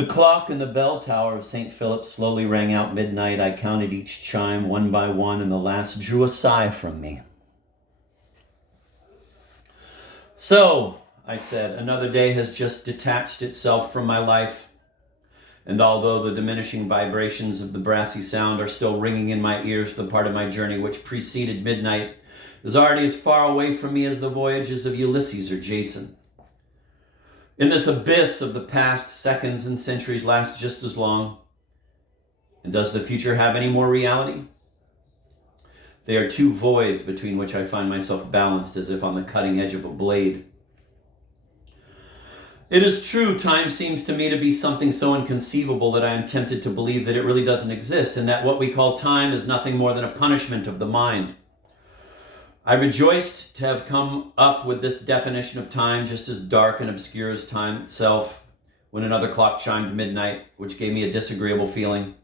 The clock in the bell tower of St. Philip slowly rang out midnight. I counted each chime one by one, and the last drew a sigh from me. So, I said, another day has just detached itself from my life. And although the diminishing vibrations of the brassy sound are still ringing in my ears, the part of my journey which preceded midnight is already as far away from me as the voyages of Ulysses or Jason. In this abyss of the past, seconds and centuries last just as long. And does the future have any more reality? They are two voids between which I find myself balanced as if on the cutting edge of a blade. It is true, time seems to me to be something so inconceivable that I am tempted to believe that it really doesn't exist, and that what we call time is nothing more than a punishment of the mind. I rejoiced to have come up with this definition of time, just as dark and obscure as time itself, when another clock chimed midnight, which gave me a disagreeable feeling.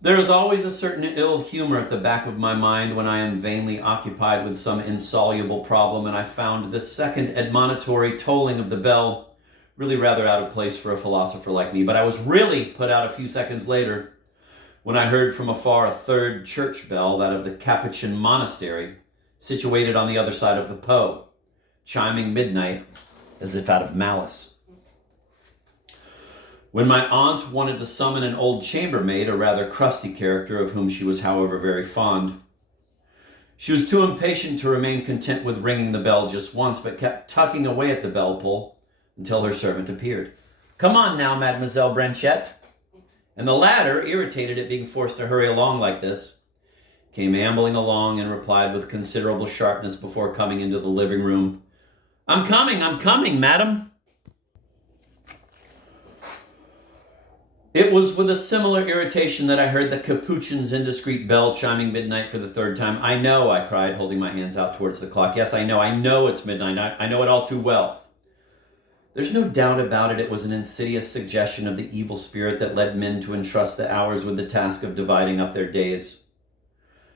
There is always a certain ill humor at the back of my mind when I am vainly occupied with some insoluble problem, and I found this second admonitory tolling of the bell really rather out of place for a philosopher like me. But I was really put out a few seconds later when I heard from afar a third church bell, that of the Capuchin monastery, situated on the other side of the Po, chiming midnight as if out of malice. When my aunt wanted to summon an old chambermaid, a rather crusty character of whom she was, however, very fond, she was too impatient to remain content with ringing the bell just once, but kept tugging away at the bell pull until her servant appeared. "Come on now, Mademoiselle Branchette." And the latter, irritated at being forced to hurry along like this, came ambling along and replied with considerable sharpness before coming into the living room, I'm coming, madam." It was with a similar irritation that I heard the Capuchin's indiscreet bell chiming midnight for the third time. "I know," I cried, holding my hands out towards the clock. "Yes, I know it's midnight. I know it all too well." There's no doubt about it. It was an insidious suggestion of the evil spirit that led men to entrust the hours with the task of dividing up their days.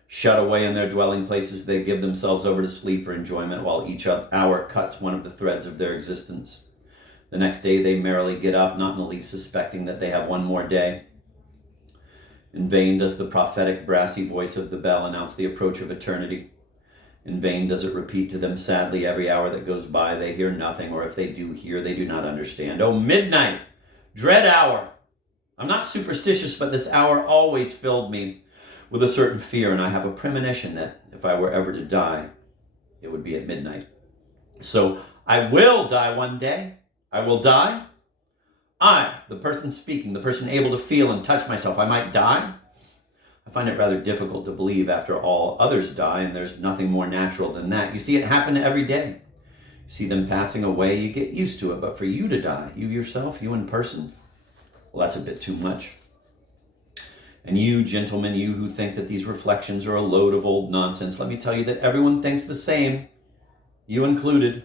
Shut away in their dwelling places, they give themselves over to sleep or enjoyment, while each hour cuts one of the threads of their existence. The next day they merrily get up, not in the least suspecting that they have one more day. In vain does the prophetic brassy voice of the bell announce the approach of eternity. In vain does it repeat to them sadly every hour that goes by. They hear nothing, or if they do hear, they do not understand. Oh, midnight! Dread hour! I'm not superstitious, but this hour always filled me with a certain fear, and I have a premonition that if I were ever to die, it would be at midnight. So I will die one day. I will die. I, the person speaking, the person able to feel and touch myself, I might die. I find it rather difficult to believe. After all, others die, and there's nothing more natural than that. You see it happen every day. You see them passing away, you get used to it. But for you to die, you yourself, you in person, well, that's a bit too much. And you, gentlemen, you who think that these reflections are a load of old nonsense, let me tell you that everyone thinks the same, you included.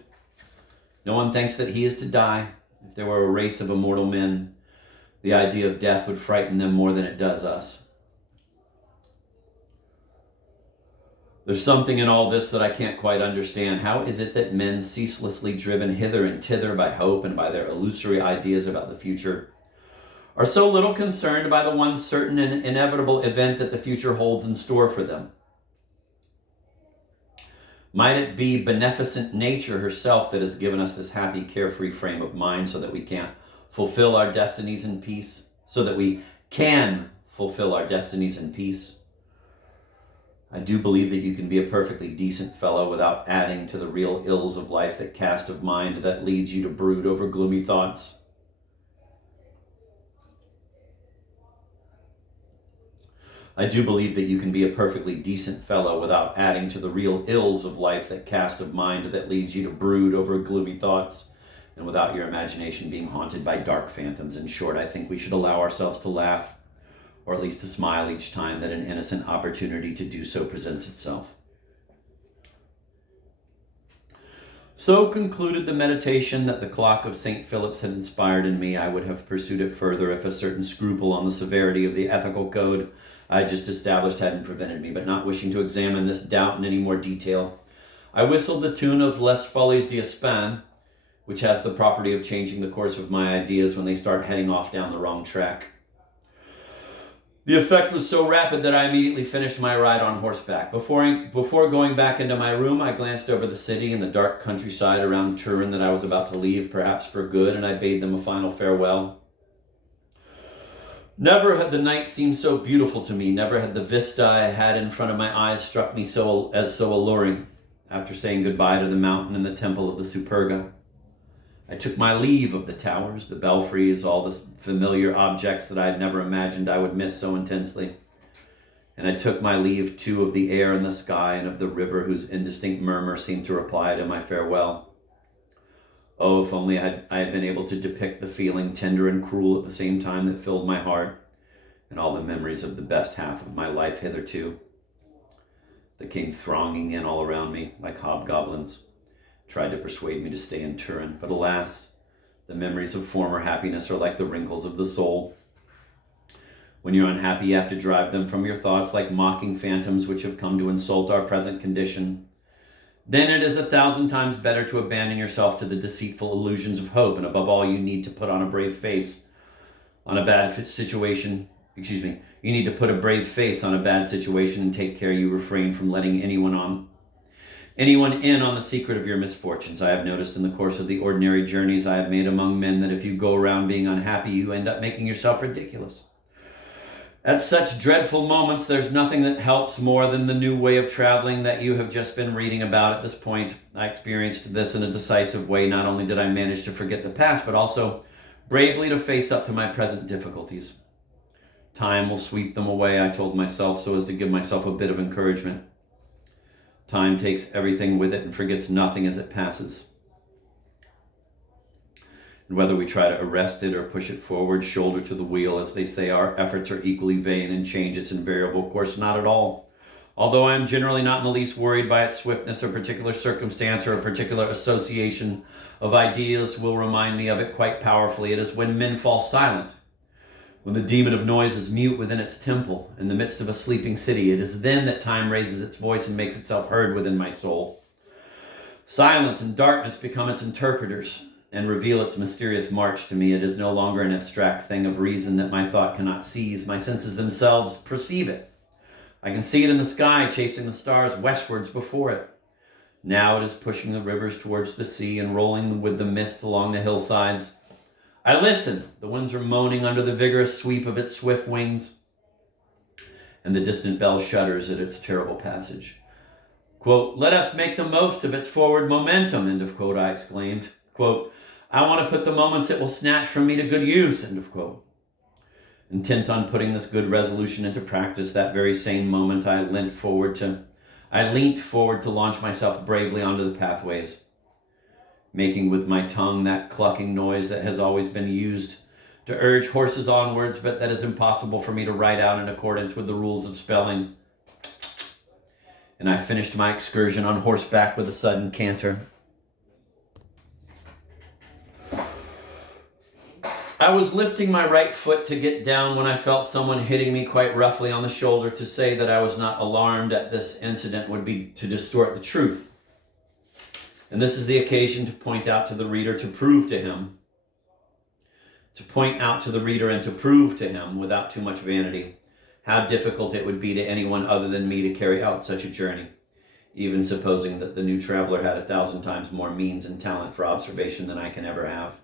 No one thinks that he is to die. If there were a race of immortal men, the idea of death would frighten them more than it does us. There's something in all this that I can't quite understand. How is it that men, ceaselessly driven hither and thither by hope and by their illusory ideas about the future, are so little concerned by the one certain and inevitable event that the future holds in store for them? Might it be beneficent nature herself that has given us this happy, carefree frame of mind so that we can fulfill our destinies in peace? I do believe that you can be a perfectly decent fellow without adding to the real ills of life that cast of mind that leads you to brood over gloomy thoughts. I do believe that you can be a perfectly decent fellow without adding to the real ills of life that cast of mind that leads you to brood over gloomy thoughts, and without your imagination being haunted by dark phantoms. In short, I think we should allow ourselves to laugh, or at least to smile each time that an innocent opportunity to do so presents itself. So concluded the meditation that the clock of St. Philip's had inspired in me. I would have pursued it further if a certain scruple on the severity of the ethical code I just established hadn't prevented me, but not wishing to examine this doubt in any more detail, I whistled the tune of Les Folies d'Espagne, which has the property of changing the course of my ideas when they start heading off down the wrong track. The effect was so rapid that I immediately finished my ride on horseback. Before going back into my room, I glanced over the city and the dark countryside around Turin that I was about to leave, perhaps for good, and I bade them a final farewell. Never had the night seemed so beautiful to me. Never had the vista I had in front of my eyes struck me so alluring. After saying goodbye to the mountain and the temple of the Superga, I took my leave of the towers, the belfries, all the familiar objects that I had never imagined I would miss so intensely. And I took my leave, too, of the air and the sky and of the river whose indistinct murmur seemed to reply to my farewell. Oh, if only I had been able to depict the feeling, tender and cruel at the same time, that filled my heart and all the memories of the best half of my life hitherto. They came thronging in all around me like hobgoblins, tried to persuade me to stay in Turin, but alas, the memories of former happiness are like the wrinkles of the soul. When you're unhappy, you have to drive them from your thoughts like mocking phantoms which have come to insult our present condition. Then it is 1,000 times better to abandon yourself to the deceitful illusions of hope, and above all, you need to put on a brave face on a bad situation. You need to put a brave face on a bad situation and take care you refrain from letting anyone in on the secret of your misfortunes. I have noticed in the course of the ordinary journeys I have made among men that if you go around being unhappy, you end up making yourself ridiculous. At such dreadful moments, there's nothing that helps more than the new way of traveling that you have just been reading about at this point. I experienced this in a decisive way. Not only did I manage to forget the past, but also bravely to face up to my present difficulties. Time will sweep them away, I told myself, so as to give myself a bit of encouragement. Time takes everything with it and forgets nothing as it passes. And whether we try to arrest it or push it forward, shoulder to the wheel, as they say, our efforts are equally vain and change its invariable course not at all. Although I am generally not in the least worried by its swiftness, a particular circumstance or a particular association of ideas will remind me of it quite powerfully. It is when men fall silent, when the demon of noise is mute within its temple, in the midst of a sleeping city. It is then that time raises its voice and makes itself heard within my soul. Silence and darkness become its interpreters and reveal its mysterious march to me. It is no longer an abstract thing of reason that my thought cannot seize. My senses themselves perceive it. I can see it in the sky, chasing the stars westwards before it. Now it is pushing the rivers towards the sea and rolling with the mist along the hillsides. I listen. The winds are moaning under the vigorous sweep of its swift wings, and the distant bell shudders at its terrible passage. Quote, "Let us make the most of its forward momentum," end of quote, I exclaimed. Quote, "I want to put the moments it will snatch from me to good use," end of quote. Intent on putting this good resolution into practice, that very same moment I leant forward to launch myself bravely onto the pathways, making with my tongue that clucking noise that has always been used to urge horses onwards, but that is impossible for me to write out in accordance with the rules of spelling. And I finished my excursion on horseback with a sudden canter. I was lifting my right foot to get down when I felt someone hitting me quite roughly on the shoulder. To say that I was not alarmed at this incident would be to distort the truth. And this is the occasion to point out to the reader, to prove to him, and to prove to him, without too much vanity, how difficult it would be to anyone other than me to carry out such a journey, even supposing that the new traveler had 1,000 times more means and talent for observation than I can ever have.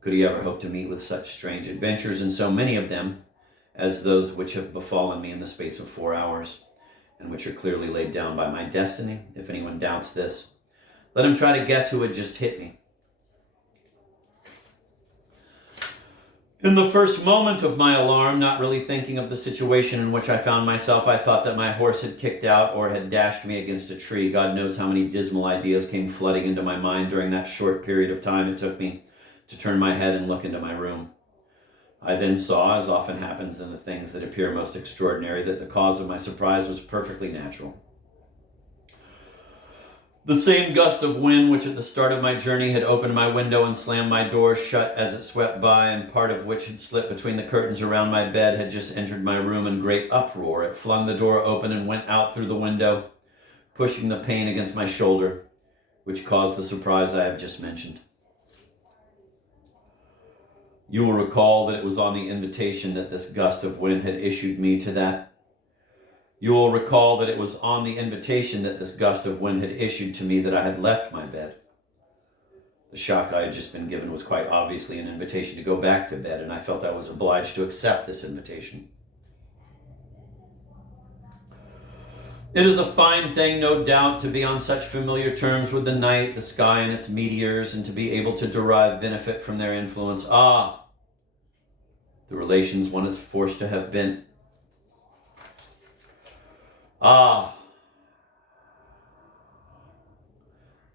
Could he ever hope to meet with such strange adventures, and so many of them, as those which have befallen me in the space of 4 hours, and which are clearly laid down by my destiny? If anyone doubts this, let him try to guess who had just hit me. In the first moment of my alarm, not really thinking of the situation in which I found myself, I thought that my horse had kicked out or had dashed me against a tree. God knows how many dismal ideas came flooding into my mind during that short period of time it took me to turn my head and look into my room. I then saw, as often happens in the things that appear most extraordinary, that the cause of my surprise was perfectly natural. The same gust of wind which at the start of my journey had opened my window and slammed my door shut as it swept by, and part of which had slipped between the curtains around my bed, had just entered my room in great uproar. It flung the door open and went out through the window, pushing the pane against my shoulder, which caused the surprise I have just mentioned. You will recall that it was on the invitation that this gust of wind had issued me to that. You will recall that it was on the invitation that this gust of wind had issued to me that I had left my bed. The shock I had just been given was quite obviously an invitation to go back to bed, and I felt I was obliged to accept this invitation. It is a fine thing, no doubt, to be on such familiar terms with the night, the sky, and its meteors, and to be able to derive benefit from their influence. Ah, the relations one is forced to have been. Ah,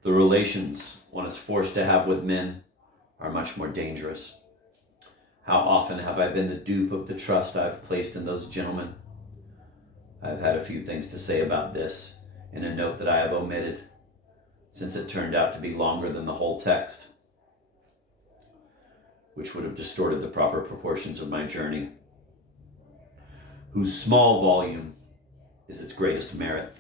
the relations one is forced to have with men are much more dangerous. How often have I been the dupe of the trust I have placed in those gentlemen? I have had a few things to say about this in a note that I have omitted, since it turned out to be longer than the whole text, which would have distorted the proper proportions of my journey, whose small volume is its greatest merit.